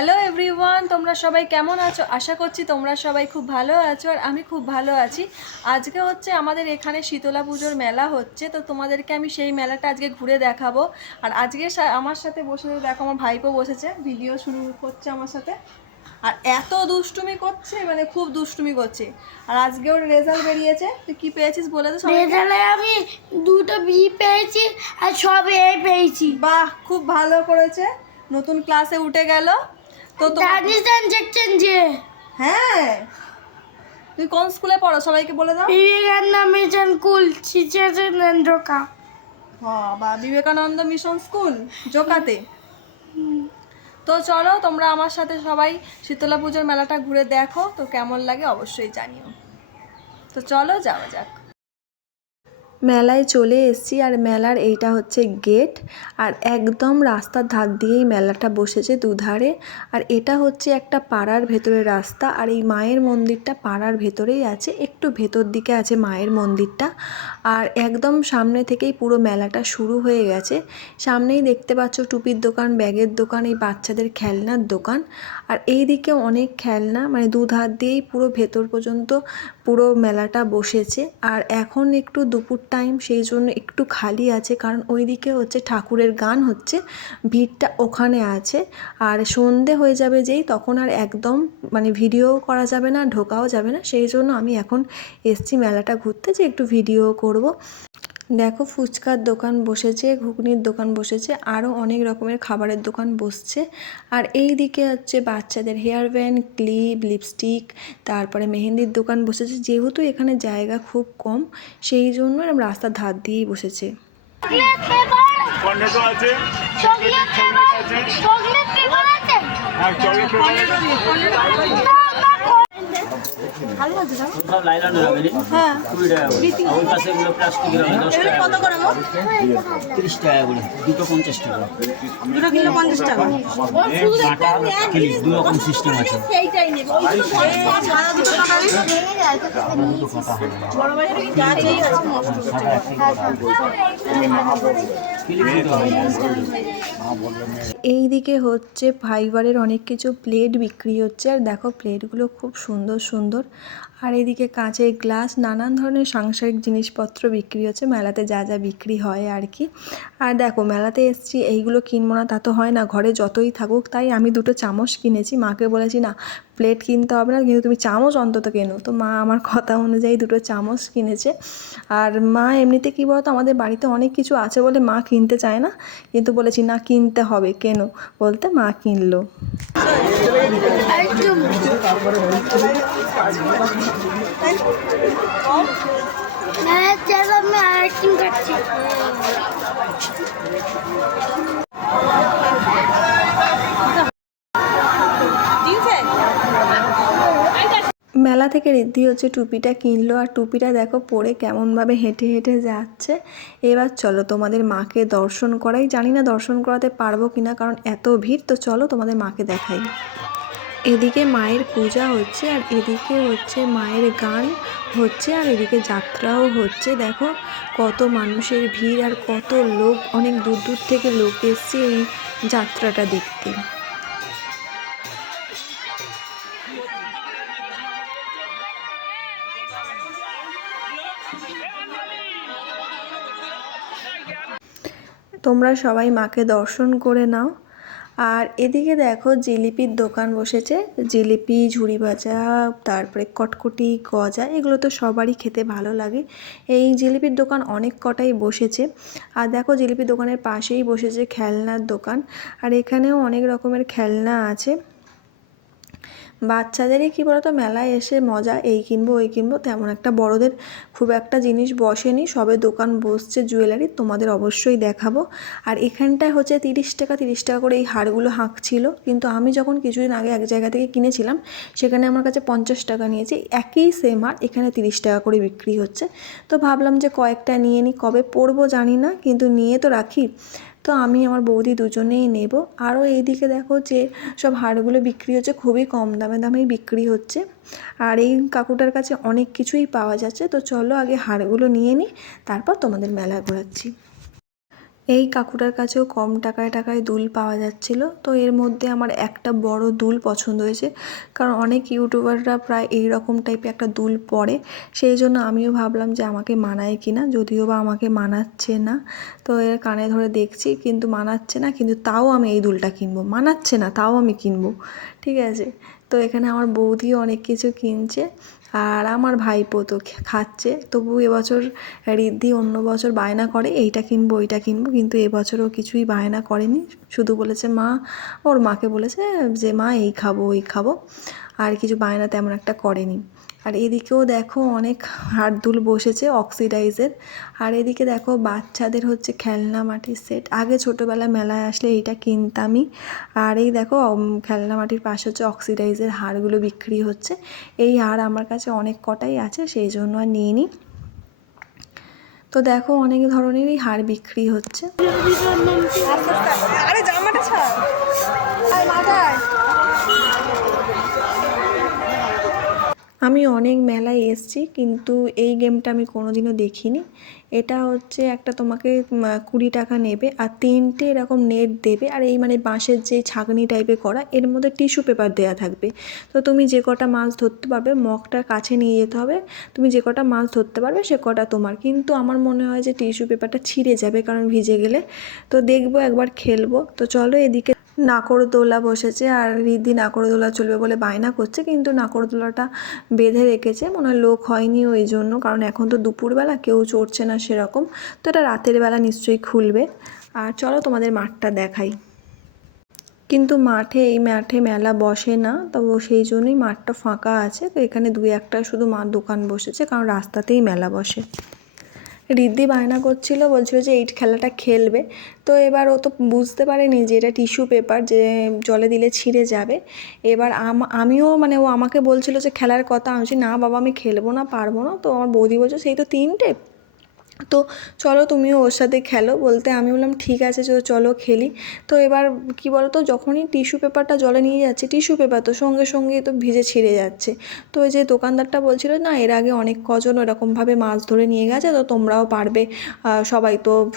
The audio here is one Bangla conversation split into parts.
হ্যালো এভরিওয়ান, তোমরা সবাই কেমন আছো? আশা করছি তোমরা সবাই খুব ভালো আছো আর আমি খুব ভালো আছি। আজকে হচ্ছে আমাদের এখানে শীতলা পুজোর মেলা হচ্ছে, তো তোমাদেরকে আমি সেই মেলাটা আজকে ঘুরে দেখাবো। আর আজকে আমার সাথে বসে দেখো আমার ভাইপো বসেছে, ভিডিও শুরু করছে আমার সাথে। আর এত দুষ্টুমি করছে, মানে খুব দুষ্টুমি করছে। আর আজকে ওর রেজাল্ট বেরিয়েছে। তুই কি পেয়েছিস বলে তো? রেজাল্টে আমি 2টা বি পেয়েছি আর সব এ পেয়েছি। বাহ, খুব ভালো করেছে, নতুন ক্লাসে উঠে গেল। তো ট্রানজেকশন যে হ্যাঁ, তুই কোন স্কুলে পড়ো সবাইকে বলে দাও। বিবেকানন্দ মিশন স্কুল চিচেন্দ্রকা। হ্যাঁ, বা বিবেকানন্দ মিশন স্কুল জোকাতে। তো চলো তোমরা আমার সাথে সবাই শীতলা পুজোর মেলাটা ঘুরে দেখো, তো কেমন লাগে অবশ্যই জানিও। তো চলো যাওয়া যাক। মেলায় চলে এসেছি আর মেলার এইটা হচ্ছে গেট। আর একদম রাস্তার ধার দিয়েই মেলাটা বসেছে দুধারে। আর এটা হচ্ছে একটা পাড়ার ভেতরের রাস্তা। আর এই মায়ের মন্দিরটা পাড়ার ভেতরেই আছে, একটু ভেতর দিকে আছে মায়ের মন্দিরটা। আর একদম সামনে থেকেই পুরো মেলাটা শুরু হয়ে গেছে। সামনেই দেখতে পাচ্ছ টুপির দোকান, ব্যাগের দোকান, এই বাচ্চাদের খেলনার দোকান। আর এই দিকে অনেক খেলনা, মানে দুধার দিয়েই পুরো ভেতর পর্যন্ত পুরো মেলাটা বসেছে। আর এখন একটু দুপুর টাইম, সেই জন্য একটু খালি আছে, কারণ ওইদিকে হচ্ছে ঠাকুরের গান হচ্ছে, ভিড়টা ওখানে আছে। আর সন্ধে হয়ে যাবে যেই, তখন আর একদম মানে ভিডিও করা যাবে না, ঢোকাও যাবে না। সেই জন্য আমি এখন এসছি মেলাটা ঘুরতে, যে একটু ভিডিও করব। দেখো ফুচকার দোকান বসেছে, ঘুগনির দোকান বসেছে, আরও অনেক রকমের খাবারের দোকান বসছে। আর এই দিকে হচ্ছে বাচ্চাদের হেয়ার ব্যান্ড, ক্লিপ, লিপস্টিক, তারপরে মেহেন্দির দোকান বসেছে। যেহেতু এখানে জায়গা খুব কম, সেই জন্য এরকম রাস্তার ধার দিয়েই বসেছে। ভালো আছে দাম? সব লাইলনের হবে নি? হ্যাঁ, 20 টাকা করে। আর ওই পাশে গুলো প্লাস্টিকের হবে 10 টাকা। কত করে গো? 30 টাকা করে। দুটো 50 টাকা। দুটো কিনলে 50 টাকা। কাটা ক্লিপ দুই রকম সিস্টেম আছে। সেইটাই নেব। ওই দুটো সাদা দুটো কাটারি বড় বাড়ি যা চাই আছে। এই দিকে হচ্ছে ফাইবারের অনেক কিছু প্লেট বিক্রি হচ্ছে। আর দেখো প্লেটগুলো খুব সুন্দর সুন্দর। আর এদিকে কাঁচের গ্লাস, নানান ধরনের সাংসারিক জিনিসপত্র বিক্রি হচ্ছে, মেলাতে যা যা বিক্রি হয় আর কি। আর দেখো মেলাতে এসছি, এইগুলো কিনবো না তা তো হয় না, ঘরে যতই থাকুক। তাই আমি দুটো চামচ কিনেছি, মাকে বলেছি না প্লেট কিনতে হবে না, কিন্তু তুমি চামচ অন্তত কেনো। তো মা আমার কথা অনুযায়ী দুটো চামচ কিনেছে। আর মা এমনিতে কী বলতো, আমাদের বাড়িতে অনেক কিছু আছে বলে মা কিনতে চায় না, কিন্তু বলেছি না কিনতে হবে, কেন বলতে মা কিনলো। মেলা থেকে রিদ্ধি হচ্ছে টুপিটা কিনলো। আর টুপিটা দেখো পরে কেমনভাবে হেঁটে হেঁটে যাচ্ছে। এবার চলো তোমাদের মাকে দর্শন করাই, জানি না দর্শন করাতে পারবো কিনা, কারণ এত ভিড়। তো চলো তোমাদের মাকে দেখাই। এদিকে মায়ের পূজা হচ্ছে আর এদিকে হচ্ছে মায়ের গান হচ্ছে, আর এদিকে যাত্রাও হচ্ছে। দেখো কত মানুষের ভিড় আর কত লোক, অনেক দূর দূর থেকে লোক এসছে এই যাত্রাটা দেখতে। তোমরা সবাই মাকে দর্শন করে নাও। আর এদিকে দেখো জিলিপির দোকান বসেছে, জিলিপি, ঝুড়ি ভাজা, তারপরে কটকটি, গজা, এগুলো তো সবারই খেতে ভালো লাগে। এই জিলিপির দোকান অনেক কটাই বসেছে। আর দেখো জিলিপির দোকানের পাশেই বসেছে খেলনার দোকান। আর এখানেও অনেক রকমের খেলনা আছে। বাচ্চাদেরই কী বলতো, মেলায় এসে মজা, এই কিনবো ওই কিনবো, তেমন একটা বড়দের খুব একটা জিনিস বসেনি, সবে দোকান বসছে জুয়েলারির, তোমাদের অবশ্যই দেখাবো। আর এখানটায় হচ্ছে 30 টাকা 30 টাকা করে এই হারগুলো হাঁকছিল, কিন্তু আমি যখন কিছুদিন আগে এক জায়গা থেকে কিনেছিলাম, সেখানে আমার কাছে 50 টাকা নিয়েছে। একই সেম আর এখানে 30 টাকা করে বিক্রি হচ্ছে। তো ভাবলাম যে কয়েকটা নিয়ে নিই, কবে পরবো জানি না, কিন্তু নিয়ে তো রাখি। তো আমি আমার বৌদি দুজনেই নেব। আরও এইদিকে দেখো যে সব হারগুলো বিক্রি হচ্ছে, খুবই কম দামেই বিক্রি হচ্ছে। আর এই কাকুটার কাছে অনেক কিছুই পাওয়া যাচ্ছে। তো চলো আগে হারগুলো নিয়ে নিই, তারপর তোমাদের মেলা ঘোরাচ্ছি। এই কাকুটার কাছেও কম টাকায় টাকায় দুল পাওয়া যাচ্ছিল। তো এর মধ্যে আমার একটা বড় দুল পছন্দ হয়েছে, কারণ অনেক ইউটিউবাররা প্রায় এই রকম টাইপের একটা দুল পরে, সেই জন্য আমিও ভাবলাম যে আমাকে মানায় কিনা, যদিও বা আমাকে মানাচ্ছে না। তো এর কানে ধরে দেখছি কিন্তু মানাচ্ছে না, কিন্তু তাও আমি এই দুলটা কিনবো। মানাচ্ছে না তাও আমি কিনবো, ঠিক আছে। তো এখানে আমার বৌদিও অনেক কিছু কিনছে আর আমার ভাইপো তো খাচ্ছে। তবু এবছর ঋদ্ধি অন্য বছর বায়না করে এইটা কিনবো ওইটা কিনবো, কিন্তু এবছরও কিছুই বায়না করেনি, শুধু বলেছে মা, ওর মাকে বলেছে যে মা এই খাবো ওই খাবো, আর কিছু বায়না তেমন একটা করেনি। আর এদিকেও দেখো অনেক হাত দুল বসেছে অক্সিডাইজের। আর এদিকে দেখো বাচ্চাদের হচ্ছে খেলনা মাটির সেট। আগে ছোটোবেলায় মেলায় আসলে এইটা কিনতামই। আর এই দেখো খেলনা মাটির পাশে হচ্ছে অক্সিডাইজের হারগুলো বিক্রি হচ্ছে। এই হার আমার কাছে অনেক কটাই আছে, সেই জন্য আর নিয়ে নিই। তো দেখো অনেক ধরনেরই হার বিক্রি হচ্ছে। আরে জামাটা ছাড়, আরে মাথায়। আমি অনেক মেলায় এসেছি, কিন্তু এই গেমটা আমি কোনোদিনও দেখিনি। এটা হচ্ছে একটা তোমাকে 20 টাকা নেবে আর 3টে এরকম নেট দেবে, আর এই মানে বাঁশের যে ছাঁকনি টাইপের করা, এর মধ্যে টিস্যু পেপার দেওয়া থাকবে। তো তুমি যে কটা মাছ ধরতে পারবে, মগটার কাছে নিয়ে যেতে হবে, তুমি যে কটা মাছ ধরতে পারবে সে কটা তোমার। কিন্তু আমার মনে হয় যে টিস্যু পেপারটা ছিঁড়ে যাবে, কারণ ভিজে গেলে। তো দেখবো, একবার খেলবো। তো চলো, এদিকে নাকরদোলা বসেছে আর রিদ্ধি নাকরদোলা চলবে বলে বায়না করছে, কিন্তু নাকরদোলাটা বেঁধে রেখেছে, মনে হয় লোক হয়নি ওই জন্য, কারণ এখন তো দুপুরবেলা কেউ চড়ছে না সেরকম। তো এটা রাতের বেলা নিশ্চয়ই খুলবে। আর চলো তোমাদের মাঠটা দেখাই। কিন্তু এই মাঠে মেলা বসে না, তো সেই জন্যই মাঠটা ফাঁকা আছে। তো এখানে 2-1টা শুধু দোকান বসেছে, কারণ রাস্তাতেই মেলা বসে। রিদ্ধি বায়না করছিল, বলছিল যে এই খেলাটা খেলবে। তো এবার ও তো বুঝতে পারেনি যে এটা টিস্যু পেপার, যে জলে দিলে ছিঁড়ে যাবে। এবার আমিও মানে ও আমাকে বলছিল যে খেলার কথা, আমি বলছি না বাবা আমি খেলবো না, পারবো না। তো আমার বৌদি বলছে সেই তো 3টে, তো চলো তুমিও ওর সাথে খেলো। বলতে আমি বললাম ঠিক আছে চলো খেলি। তো এবার কি বলো তো, যখনই টিস্যু পেপারটা জলে নিয়ে যাচ্ছে, টিস্যু পেপার তো সঙ্গে সঙ্গেই তো ভিজে ছিঁড়ে যাচ্ছে। তো ওই যে দোকানদারটা বলছিল না এর আগে অনেক কজন এরকমভাবে মাছ ধরে নিয়ে গেছে, তো তোমরাও পারবে,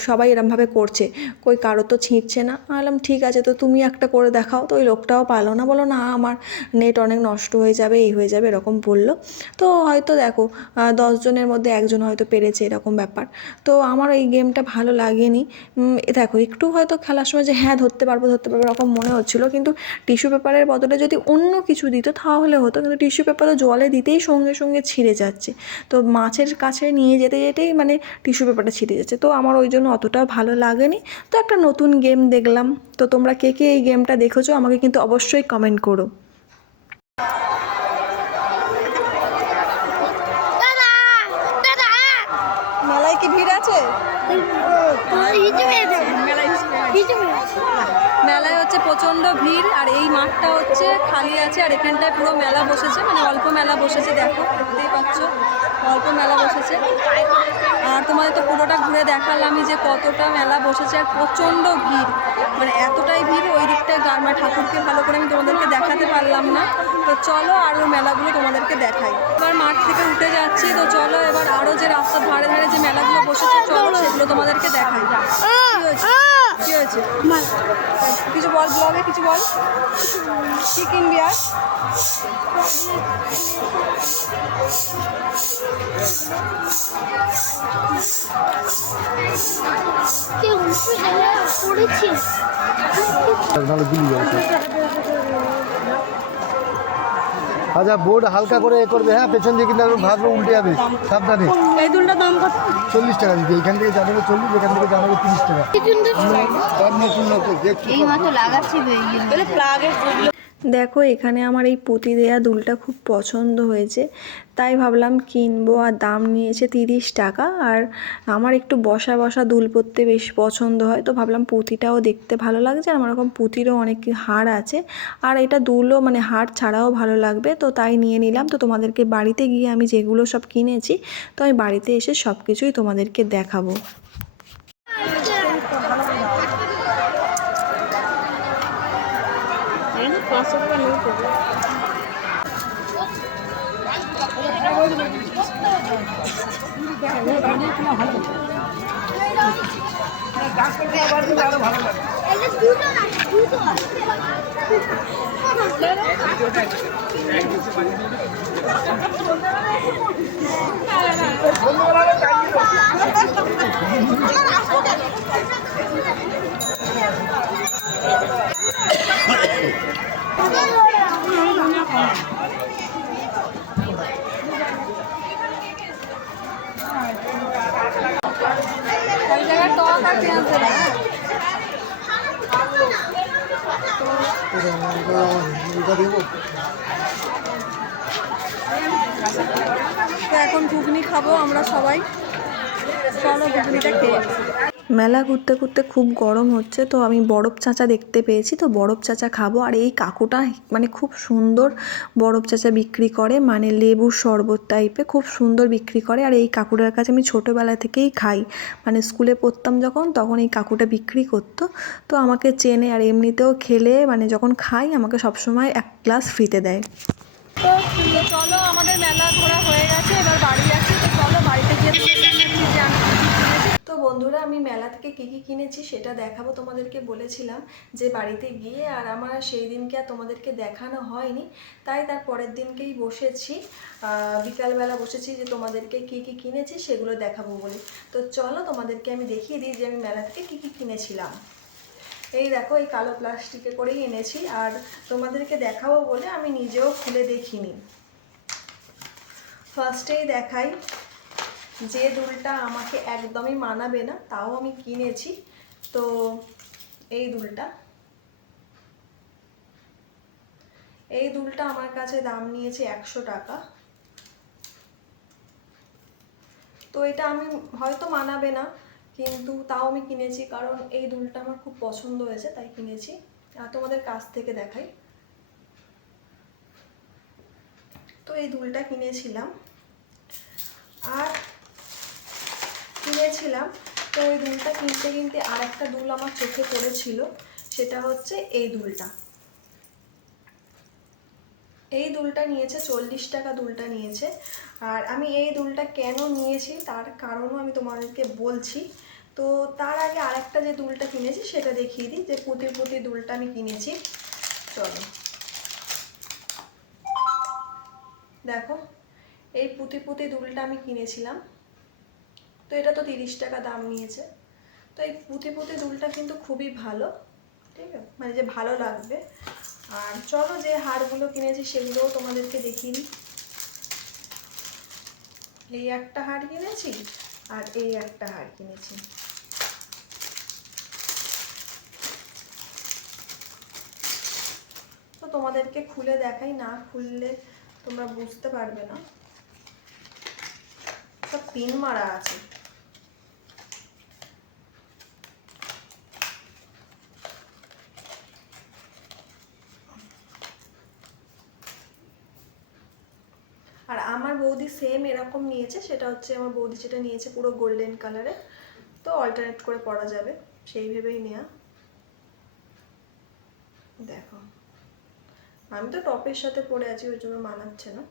সবাই এরমভাবে করছে, কই কারো তো ছিঁড়ছে না। আমি বললাম ঠিক আছে, তো তুমি একটা করে দেখাও। তো ওই লোকটাও পারলো না, বলো না আমার নেট অনেক নষ্ট হয়ে যাবে, এই হয়ে যাবে, এরকম বললো। তো হয়তো দেখো 10 জনের মধ্যে একজন হয়তো পেরেছে, এরকম ব্যাপার। তো আমার এই গেমটা ভালো লাগেনি। দেখো একটু হয়তো খেলার সময় যে হ্যাঁ ধরতে পারবো এরকম মনে হচ্ছিলো, কিন্তু টিস্যু পেপারের বদলে যদি অন্য কিছু দিত তাহলে হতো, কিন্তু টিস্যু পেপার তো জলে দিতেই সঙ্গে সঙ্গে ছিঁড়ে যাচ্ছে। তো মাছের কাছে নিয়ে যেতেই মানে টিস্যু পেপারটা ছিঁড়ে যাচ্ছে। তো আমার ওই জন্য অতটা ভালো লাগেনি। তো একটা নতুন গেম দেখলাম। তো তোমরা কে কে এই গেমটা দেখেছো আমাকে কিন্তু অবশ্যই কমেন্ট করো। মেলায় কি ভিড় আছে? মেলায় হচ্ছে প্রচণ্ড ভিড়, আর এই মাঠটা হচ্ছে খালি আছে, আর এখানটায় পুরো মেলা বসেছে, মানে অল্প মেলা বসেছে, দেখো দেখতেই পাচ্ছ অল্প মেলা বসেছে। আর তোমাদের তো পুরোটা ঘুরে দেখালামই যে কতটা মেলা বসেছে, আর প্রচণ্ড ভিড়, মানে এতটাই ভিড় ওই দিকটায় মানে ঠাকুরকে ভালো করে আমি তোমাদেরকে দেখাতে পারলাম না। তো চলো আরও মেলাগুলো তোমাদেরকে দেখাই। এবার মাঠ থেকে উঠে যাচ্ছি, তো চলো এবার আরও যে রাস্তার ধারে ধারে যে মেলাগুলো বসেছে চলো সেগুলো তোমাদেরকে দেখাই। কি হয়েছে কিছু বল, ব্লগে কিছু বল, কি কিনবি আর? আচ্ছা বোর্ড হালকা করে এ করবে, হ্যাঁ পেছন দিয়ে কিন্তু ভাবলো উল্টে যাবে, সাবধানে। এই দুলটা দাম কত? 40 টাকা দিতে, এখান থেকে জানাবে 40, এখান থেকে জানাবে 30 টাকা। এই মাত্র লাগাচ্ছি প্লাগের। দেখো এখানে আমার এই পুঁতি দেয়া দুলটা খুব পছন্দ হয়েছে, তাই ভাবলাম কিনবো। আর দাম নিয়েছে 30 টাকা। আর আমার একটু বসা বসা দুল পরতে বেশ পছন্দ হয়, তো ভাবলাম পুঁতিটাও দেখতে ভালো লাগছে, আর আমার এরকম পুঁতিরও অনেক হার আছে, আর এটা দুলও মানে হার ছাড়াও ভালো লাগবে, তো তাই নিয়ে নিলাম। তো তোমাদেরকে বাড়িতে গিয়ে আমি যেগুলো সব কিনেছি, তো আমি বাড়িতে এসে সব কিছুই তোমাদেরকে দেখাবো। ওই জায়গায় টক আর পেঁয়াজ দেবে না। এটা দেবো। তো এখন ঘুগনি খাবো আমরা সবাই, চলো ঘুগনিটা খেয়ে নিই। মেলা ঘুরতে ঘুরতে খুব গরম হচ্ছে, তো আমি বরফ চাঁচা দেখতে পেয়েছি, তো বরফ চাঁচা খাবো। আর এই কাকুটা মানে খুব সুন্দর বরফ চাঁচা বিক্রি করে, মানে লেবুর শরবত টাইপে খুব সুন্দর বিক্রি করে। আর এই কাকুটার কাছে আমি ছোটোবেলা থেকেই খাই, মানে স্কুলে পড়তাম যখন, তখন এই কাকুটা বিক্রি করতো, তো আমাকে চেনে। আর এমনিতেও খেলে মানে যখন খাই আমাকে সবসময় 1 গ্লাস ফ্রিতে দেয়। তো চলো, আমাদের মেলা ঘোরা হয়ে গেছে, এবার বাড়ি যাচ্ছি। তো চলো বাড়িতে গিয়ে দেখাচ্ছি যে আমি কী কী কিনেছি। তো বন্ধুরা, আমি মেলা থেকে কী কী কিনেছি সেটা দেখাবো তোমাদেরকে বলেছিলাম যে বাড়িতে গিয়ে, আর আমার সেই দিনকে আর তোমাদেরকে দেখানো হয়নি, তাই তার পরের দিনকেই বসেছি, বিকালবেলা বসেছি যে তোমাদেরকে কী কী কিনেছি সেগুলো দেখাবো বলে। তো চলো তোমাদেরকে আমি দেখিয়ে দিই যে আমি মেলা থেকে কী কী কিনেছিলাম। এই দেখো, এই কালো প্লাস্টিকে করেই এনেছি, আর তোমাদেরকে দেখাবো বলে আমি নিজেও খুলে দেখিনি। ফার্স্টেই দেখাই যে দুলটা আমাকে একদমই মানাবে না, তাও আমি কিনেছি। তো এই দুলটা আমার কাছে দাম নিয়েছে 100 টাকা। তো এটা আমি হয়তো মানাবে না, কিন্তু তাও আমি কিনেছি, কারণ এই দুলটা আমার খুব পছন্দ হয়েছে, তাই কিনেছি। আর তোমাদের কাছ থেকে দেখাই। তো এই দুলটা কিনেছিলাম, আর কিনেছিলাম তো ওই দুলটা কিনতে কিনতে আর একটা দুল আমার চোখে পড়েছিল, সেটা হচ্ছে এই দুলটা। এই দুলটা নিয়েছে 40 টাকা দুলটা নিয়েছে। আর আমি এই দুলটা কেন নিয়েছি তার কারণও আমি তোমাদেরকে বলছি। তো তার আগে আরেকটা যে দুলটা কিনেছি সেটা দেখিয়ে দিই, যে পুঁতির পুঁতি দুলটা আমি কিনেছি। চলো দেখো, এই পুঁতি পুঁতি দুলটা আমি কিনেছিলাম, তো এটা তো 30 টাকা দাম নিয়েছে। তো এই পুঁতি পুঁতি দুলটা কিন্তু খুবই ভালো, ঠিক আছে, মানে যে ভালো লাগবে। আর চলো যে হারগুলো কিনেছি সেগুলোও তোমাদেরকে দেখিয়ে দিই। এই একটা হার কিনেছি, আর এই একটা হার কিনেছি। তো তোমাদেরকে খুলে দেখাই, না খুললে তোমরা বুঝতে পারবে না, সব পিন মারা আছে। আর আমার বৌদি সেম এরকম নিয়েছে, সেটা হচ্ছে আমার বৌদি যেটা নিয়েছে পুরো গোল্ডেন কালারে, তো অল্টারনেট করে পরা যাবে সেই ভেবেই নেওয়া। দেখো, আমি তো টপের সাথে পরে আছি, ওই জন্য মানাচ্ছে না,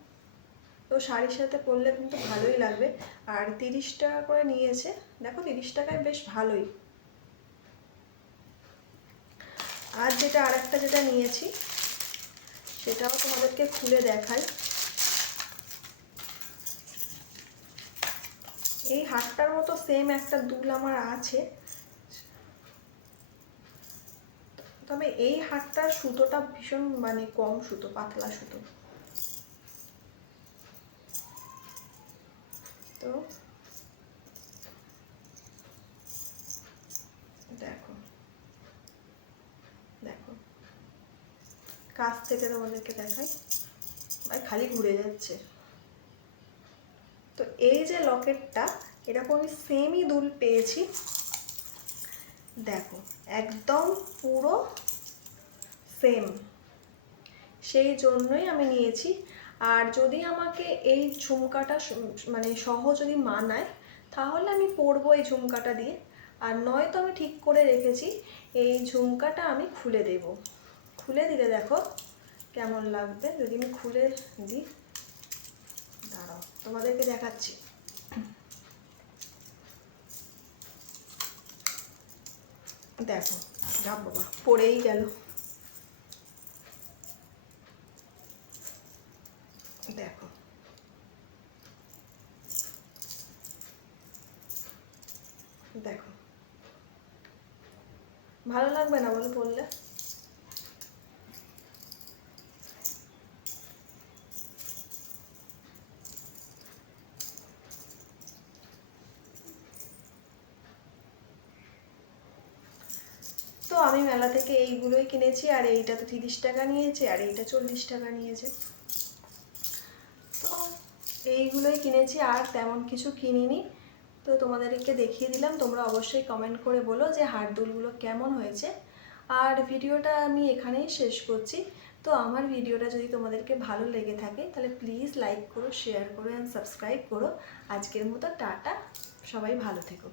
তো শাড়ির সাথে পরলে কিন্তু ভালোই লাগবে। আর 30 টাকা করে নিয়েছে, দেখো 30 টাকায় বেশ ভালোই। আর যেটা আরেকটা যেটা নিয়েছি সেটাও তোমাদেরকে খুলে দেখাই। এই হারটার মতো সেম একটা দুল আমার আছে, তবে এই হারটার সুতোটা ভীষণ মানে কম সুতো, পাতলা সুতো। তো দেখো দেখো, কাছ থেকে তোমাদেরকে দেখাই, ভাই খালি ঘুরে যাচ্ছে। তো এই যে লকেটটা, এরকম আমি সেমই দুল পেয়েছি, দেখো একদম পুরো সেম, সেই জন্যই আমি নিয়েছি। আর যদি আমাকে এই ঝুমকাটা মানে সহ যদি মানায়, তাহলে আমি পরবো এই ঝুমকাটা দিয়ে। আর নয়তো আমি ঠিক করে রেখেছি এই ঝুমকাটা আমি খুলে দেব। খুলে দিলে দেখো কেমন লাগবে, যদি আমি খুলে দিই, দাঁড়াও তোমাদেরকে দেখাচ্ছি। দেখো, যা বাবা পড়েই গেল। দেখো, দেখো, ভালো লাগবে না বলো পড়লে? তো আমি মেলা থেকে এইগুলোই কিনেছি, আর এইটা তো 30 টাকা নিয়েছে, আর এইটা 40 টাকা নিয়েছে। তো এইগুলোই কিনেছি, আর তেমন কিছু কিনিনি। তো তোমাদেরকে দেখিয়ে দিলাম, তোমরা অবশ্যই কমেন্ট করে বলো যে হার দুলগুলো কেমন হয়েছে। আর ভিডিওটা আমি এখানেই শেষ করছি। তো আমার ভিডিওটা যদি তোমাদেরকে ভালো লেগে থাকে তাহলে প্লিজ লাইক করো, শেয়ার করো অ্যান্ড সাবস্ক্রাইব করো। আজকের মতো টাটা, সবাই ভালো থেকো।